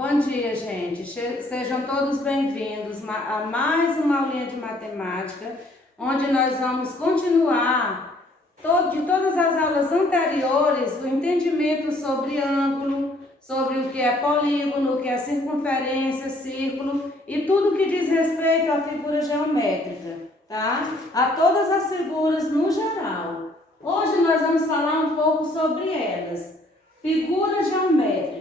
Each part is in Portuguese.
Bom dia, gente. Sejam todos bem-vindos a mais uma aulinha de matemática, onde nós vamos continuar de todas as aulas anteriores o entendimento sobre ângulo, sobre o que é polígono, o que é circunferência, círculo e tudo que diz respeito à figura geométrica, tá? A todas as figuras no geral. Hoje nós vamos falar um pouco sobre elas. Figura geométrica.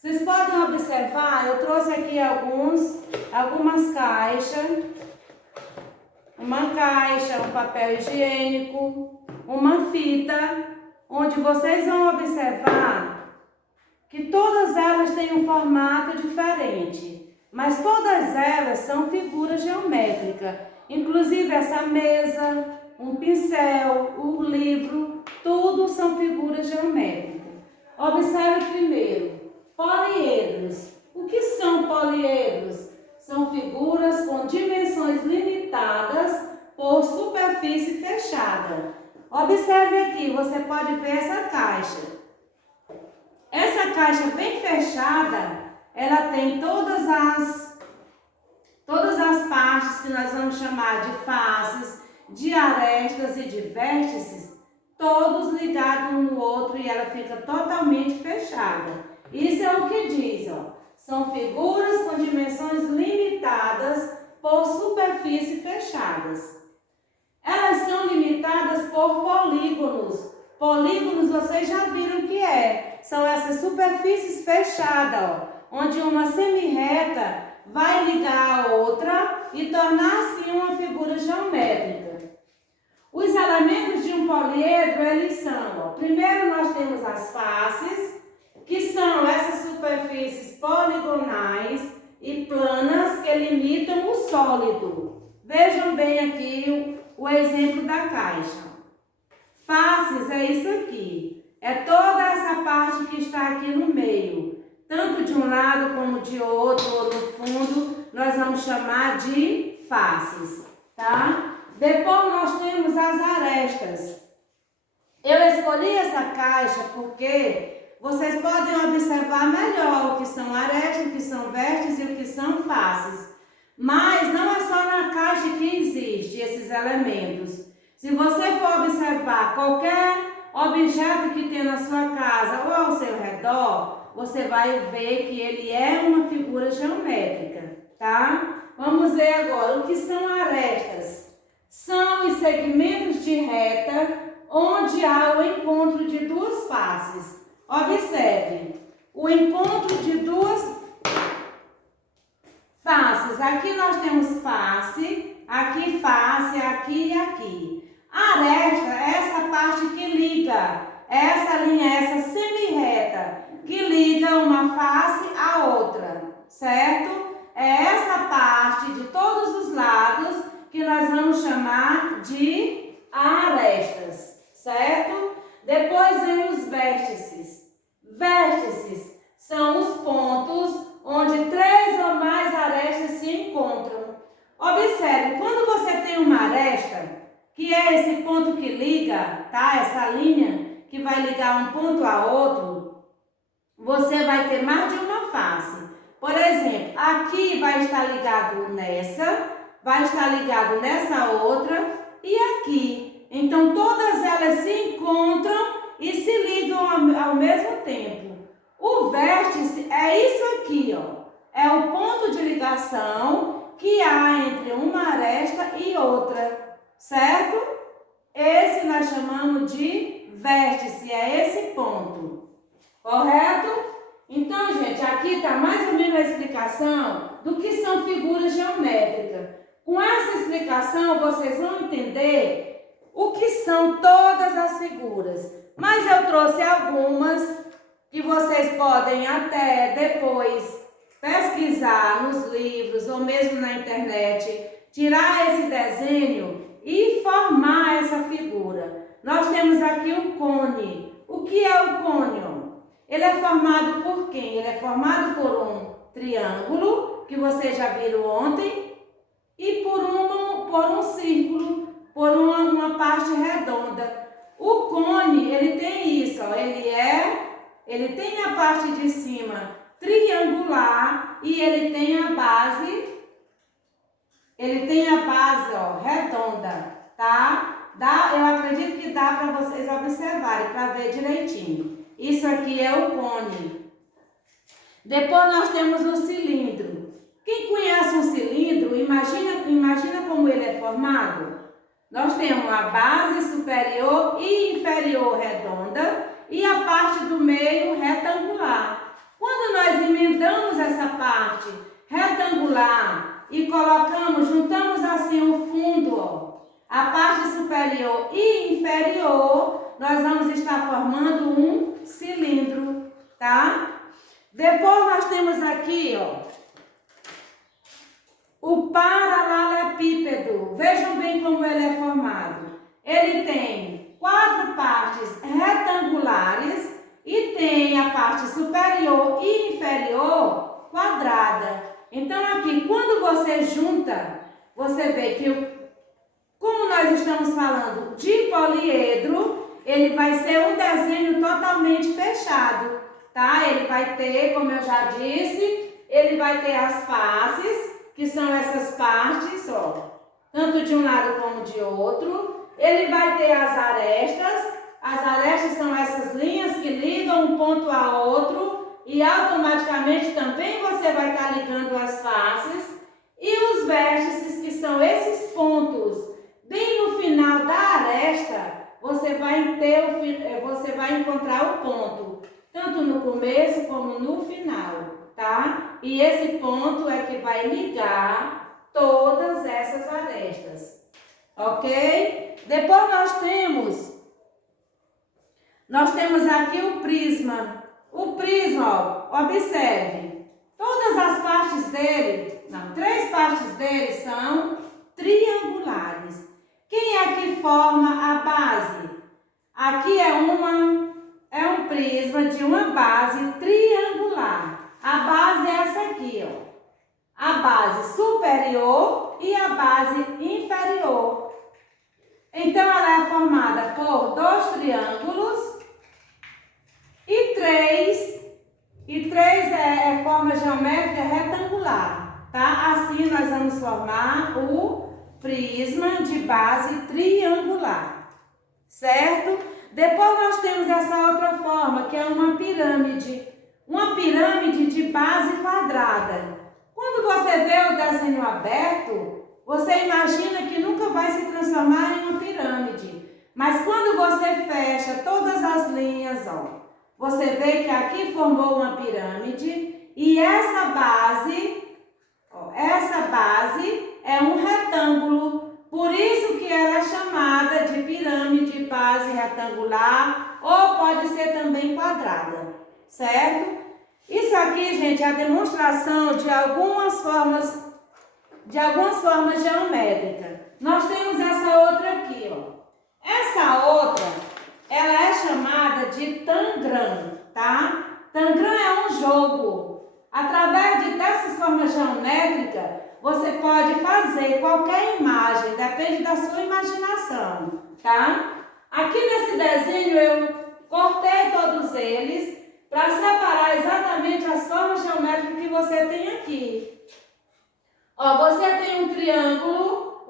Vocês podem observar, eu trouxe aqui algumas caixas. Uma caixa, um papel higiênico, uma fita, onde vocês vão observar que todas elas têm um formato diferente, mas todas elas são figuras geométricas. Inclusive essa mesa, um pincel, um livro, tudo são figuras geométricas. Observe primeiro, poliedros. O que são poliedros? São figuras com dimensões limitadas por superfície fechada. Observe aqui, você pode ver essa caixa. Essa caixa bem fechada, ela tem todas as partes que nós vamos chamar de faces, de arestas e de vértices, todos ligados um no outro e ela fica totalmente fechada. Isso é o que diz, ó. São figuras com dimensões limitadas por superfície fechadas. Elas são limitadas por polígonos. Polígonos vocês já viram que é. São essas superfícies fechadas, ó, onde uma semirreta vai ligar a outra e tornar assim uma figura geométrica. Os elementos de um poliedro, eles são, ó, primeiro nós temos as faces, que são essas superfícies poligonais e planas que limitam o sólido. Vejam bem aqui o exemplo da caixa. Faces é isso aqui. É toda essa parte que está aqui no meio. Tanto de um lado como de outro, ou no fundo, nós vamos chamar de faces, tá? Depois nós temos as arestas. Eu escolhi essa caixa porque vocês podem observar melhor o que são arestas, o que são vértices e o que são faces. Mas não é só na caixa que existe esses elementos. Se você for observar qualquer objeto que tem na sua casa ou ao seu redor, você vai ver que ele é uma figura geométrica, tá? Vamos ver agora o que são arestas. São os segmentos de reta onde há o encontro de duas faces. Observe, o encontro de duas faces. Aqui nós temos face, aqui e aqui. A aresta é essa parte que liga, essa linha, essa semirreta, que liga uma face à outra, certo? É essa parte de todos os lados que nós vamos chamar de arestas, certo? Depois vem os vértices. Vértices são os pontos onde três ou mais arestas se encontram. Observe, quando você tem uma aresta, que é esse ponto que liga, tá? Essa linha que vai ligar um ponto a outro, você vai ter mais de uma face. Por exemplo, aqui vai estar ligado nessa, vai estar ligado nessa outra e aqui. Então, todas elas se encontram e se ligam ao mesmo tempo. O vértice é isso aqui, ó. É o ponto de ligação que há entre uma aresta e outra, certo? Esse nós chamamos de vértice, é esse ponto, correto? Então, gente, aqui está mais ou menos a explicação do que são figuras geométricas. Com essa explicação, vocês vão entender o que são todas as figuras. Mas eu trouxe algumas que vocês podem até depois pesquisar nos livros ou mesmo na internet, tirar esse desenho e formar essa figura. Nós temos aqui o cone. O que é o cone? Ele é formado por quem? Ele é formado por um triângulo, que vocês já viram ontem, e por um círculo, por uma parte redonda. O cone, ele tem isso, ó, ele tem a parte de cima triângulo triangular e ele tem a base, ó, redonda, tá? Eu acredito que dá para vocês observarem, para ver direitinho. Isso aqui é o cone. Depois nós temos o cilindro. Quem conhece um cilindro, imagina como ele é formado. Nós temos a base superior e inferior redonda e a parte do meio retangular. Quando nós emendamos essa parte retangular e juntamos assim o fundo, ó, a parte superior e inferior, nós vamos estar formando um cilindro, tá? Depois nós temos aqui, ó, o paralelepípedo. Vejam bem como ele é formado. Ele tem 4 partes retangulares e tem a parte superior e inferior quadrada. Então aqui, quando você junta, você vê que, como nós estamos falando de poliedro, ele vai ser um desenho totalmente fechado, tá? Ele vai ter, como eu já disse, ele vai ter as faces, que são essas partes, ó, tanto de um lado como de outro. Ele vai ter as arestas são essas linhas que ligam um ponto a outro e automaticamente também você vai estar ligando as faces. E os vértices, que são esses pontos, bem no final da aresta, você vai encontrar o ponto, tanto no começo como no final, tá? E esse ponto é que vai ligar todas essas arestas, ok? Depois nós temos aqui o prisma. O prisma, ó, observe, todas as partes dele, 3 partes dele são triangulares. Quem é que forma a base? Aqui é um prisma de uma base triangular. A base é essa aqui, ó. A base superior e a base inferior. Então, ela é formada por 2 triângulos e 3 é forma geométrica retangular, tá? Assim, nós vamos formar o prisma de base triangular, certo? Depois nós temos essa outra forma, que é uma pirâmide de base quadrada. Quando você vê o desenho aberto, você imagina que nunca vai se transformar em uma pirâmide. Mas quando você fecha todas as linhas, ó, você vê que aqui formou uma pirâmide e essa base é um retângulo. Por isso que ela é chamada de pirâmide, base retangular, ou pode ser também quadrada, certo? Isso aqui, gente, é a demonstração de algumas formas geométricas. Nós temos essa outra aqui, ó. Essa outra, ela é chamada de tangram, tá? Tangram é um jogo. Através dessas formas geométricas, você pode fazer qualquer imagem, depende da sua imaginação, tá? Aqui nesse desenho eu cortei todos eles para separar exatamente as formas geométricas que você tem aqui. Ó, você tem um triângulo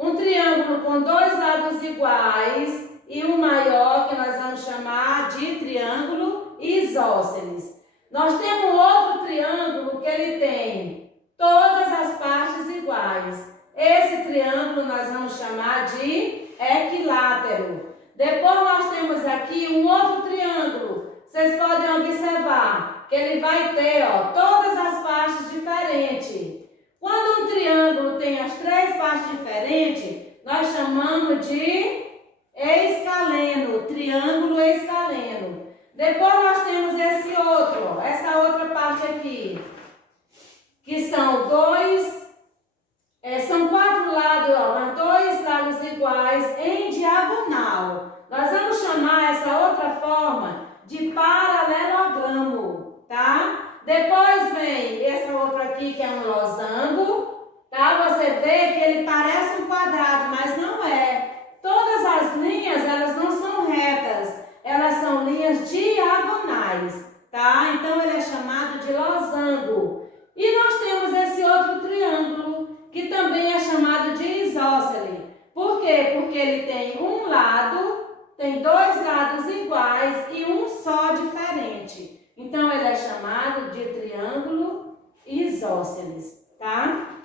com 2 lados iguais e um maior, que nós vamos chamar de triângulo isósceles. Nós temos outro triângulo que ele tem todas as partes iguais. Esse triângulo nós vamos chamar de equilátero. Depois nós temos aqui um outro triângulo. Vocês podem observar que ele vai ter, ó, todas as partes diferentes. Quando um triângulo tem as 3 partes diferentes, nós chamamos de escaleno, triângulo escaleno. Depois nós temos essa outra parte aqui, que são 4 lados, ó, mas 2 lados iguais em diagonal. Nós vamos chamar essa outra forma de paralelogramo, tá? Depois vem essa outra aqui, que é um losango, tá? Você vê que ele parece um quadrado, mas não é. Todas as linhas, elas não são retas, elas são linhas diagonais, tá? Então, ele é chamado de losango. de triângulo isósceles, tá?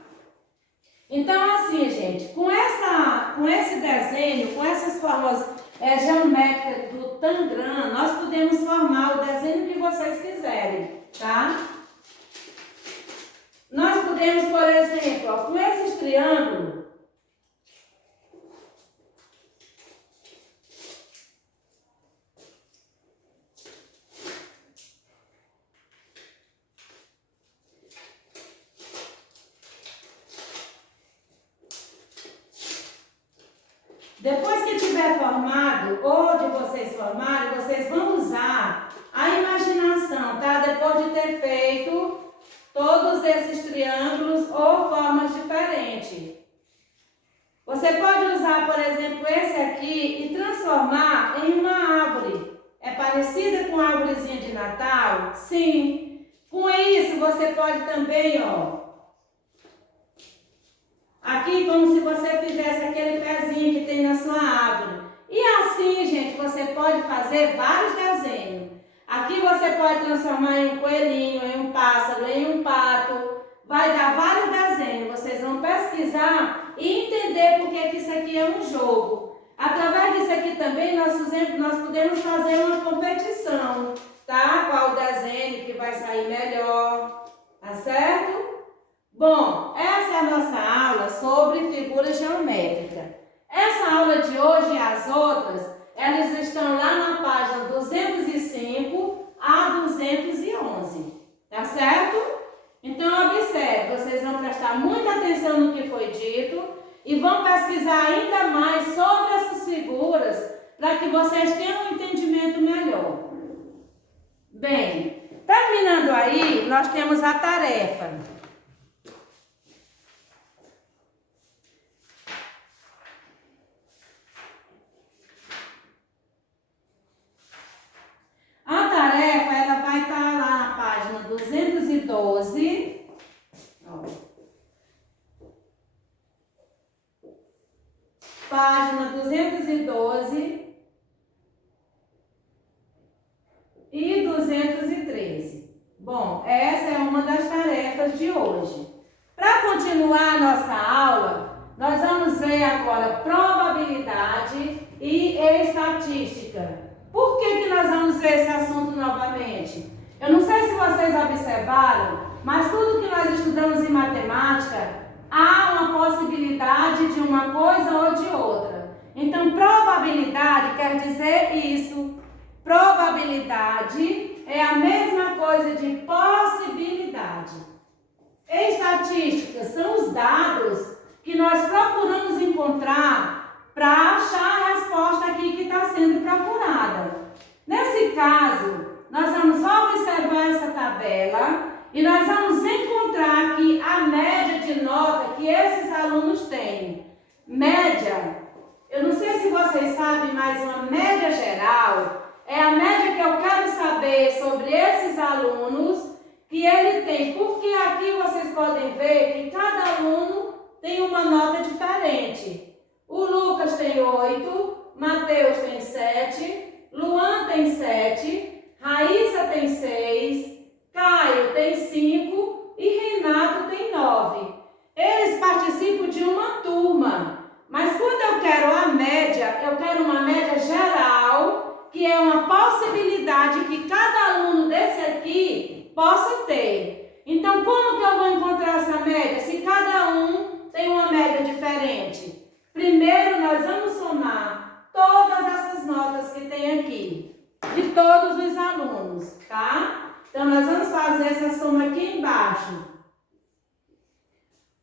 Então, assim, gente, com esse desenho, com essas formas geométricas do Tangram, nós podemos formar o desenho que vocês quiserem, tá? Nós podemos, por exemplo, ó, com esses triângulos, depois que tiver formado, ou de vocês formarem, vocês vão usar a imaginação, tá? Depois de ter feito todos esses triângulos ou formas diferentes. Você pode usar, por exemplo, esse aqui e transformar em uma árvore. É parecida com a árvorezinha de Natal? Sim. Com isso, você pode também, ó, aqui como se você fizesse aquele pezinho que tem na sua árvore. E assim, gente, você pode fazer vários desenhos. Aqui você pode transformar em um coelhinho, em um pássaro, em um pato. Vai dar vários desenhos. Vocês vão pesquisar e entender por que isso aqui é um jogo. Através disso aqui também nós podemos fazer uma competição, tá? Qual o desenho que vai sair melhor, tá certo? Bom, essa é a nossa aula sobre figura geométrica. Essa aula de hoje e as outras, elas estão lá na página 205 a 211, tá certo? Então, observe, vocês vão prestar muita atenção no que foi dito e vão pesquisar ainda mais sobre essas figuras para que vocês tenham um entendimento melhor. Bem, terminando aí, nós temos a tarefa. A tarefa, ela vai estar lá na página 212. Ó. Página 212 e 213. Bom, essa é uma das tarefas de hoje. Para continuar a nossa aula, nós vamos ver agora probabilidade e estatística. Por que nós vamos ver esse assunto novamente? Eu não sei se vocês observaram, mas tudo que nós estudamos em matemática, há uma possibilidade de uma coisa ou de outra. Então, probabilidade quer dizer isso. Probabilidade é a mesma coisa de possibilidade. Estatísticas são os dados que nós procuramos encontrar para achar a resposta aqui que está sendo procurada. Nesse caso, nós vamos observar essa tabela e nós vamos encontrar aqui a média de nota que esses alunos têm. Média, eu não sei se vocês sabem, mas uma média geral é a média que eu quero saber sobre esses alunos que ele tem. Porque aqui vocês podem ver que cada aluno tem uma nota diferente. O Lucas tem 8, Mateus tem 7, Luan tem 7, Raíssa tem 6, Caio tem 5 e Renato tem 9. Eles participam de uma turma, mas quando eu quero a média, eu quero uma média geral, que é uma possibilidade que cada aluno desse aqui possa ter. Então, como que eu vou encontrar essa média se cada um tem uma média diferente? Primeiro, nós vamos somar todas essas notas que tem aqui, de todos os alunos, tá? Então, nós vamos fazer essa soma aqui embaixo.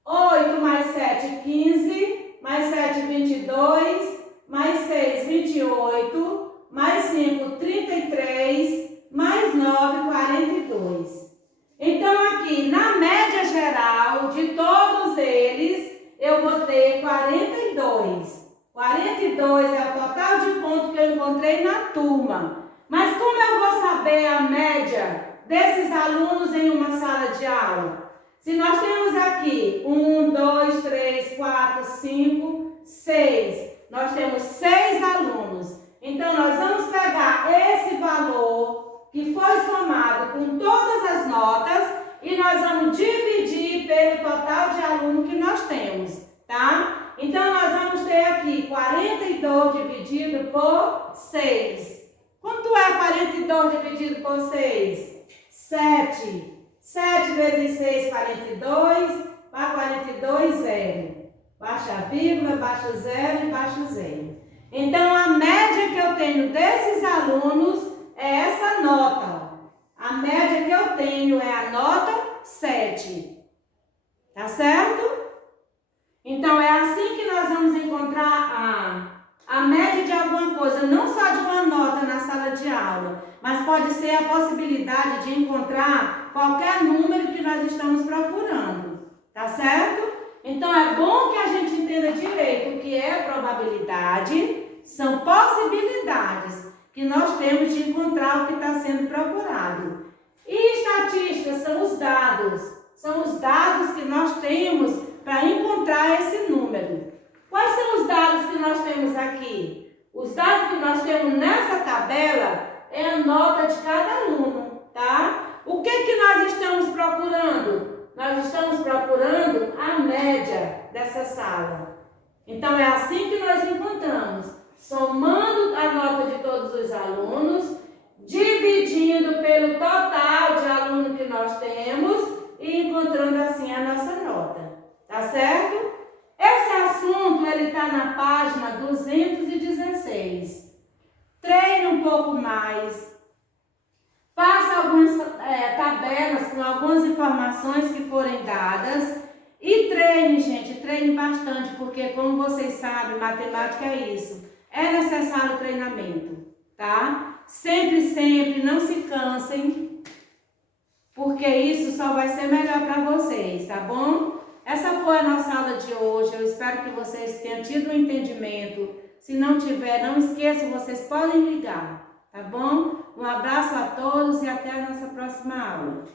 8 mais 7, 15, mais 7, 22, mais 6, 28, mais 5, 33, mais 9, 42. Então, aqui, na média geral de todos eles, eu vou ter 42. 42 é o total de pontos que eu encontrei na turma. Mas como eu vou saber a média desses alunos em uma sala de aula? Se nós temos aqui 1, 2, 3, 4, 5, 6. Nós temos 6 alunos. Então, nós vamos pegar esse valor que foi somado com todas as notas e nós vamos dividir pelo total de aluno que nós temos, tá? Então, nós vamos ter aqui 42 dividido por 6. Quanto é 42 dividido por 6? 7. 7 vezes 6, 42. Para 42, 0. Baixa a vírgula, baixa o 0 e baixa o 0. Então, a média que eu tenho desses alunos é essa nota. A média que eu tenho é a nota 7. Tá certo? Então, é assim que nós vamos encontrar a média de alguma coisa, não só de uma nota na sala de aula, mas pode ser a possibilidade de encontrar qualquer número que nós estamos procurando, tá certo? Então, é bom que a gente entenda direito o que é probabilidade, são possibilidades que nós temos de encontrar o que está sendo procurado. E estatística são os dados que nós temos para encontrar esse número. Quais são os dados que nós temos aqui? Os dados que nós temos nessa tabela é a nota de cada aluno, tá? O que nós estamos procurando? Nós estamos procurando a média dessa sala. Então, é assim que nós encontramos, somando a nota de todos os alunos, dividindo pelo total de aluno que nós temos e encontrando assim a nossa nota. Tá certo? Esse assunto, ele está na página 216. Treine um pouco mais. Faça algumas tabelas com algumas informações que forem dadas. E treine, gente, treine bastante, porque como vocês sabem, matemática é isso. É necessário treinamento, tá? Sempre, não se cansem, porque isso só vai ser melhor para vocês, tá bom? Essa foi a nossa aula de hoje, eu espero que vocês tenham tido um entendimento. Se não tiver, não esqueçam, vocês podem ligar, tá bom? Um abraço a todos e até a nossa próxima aula.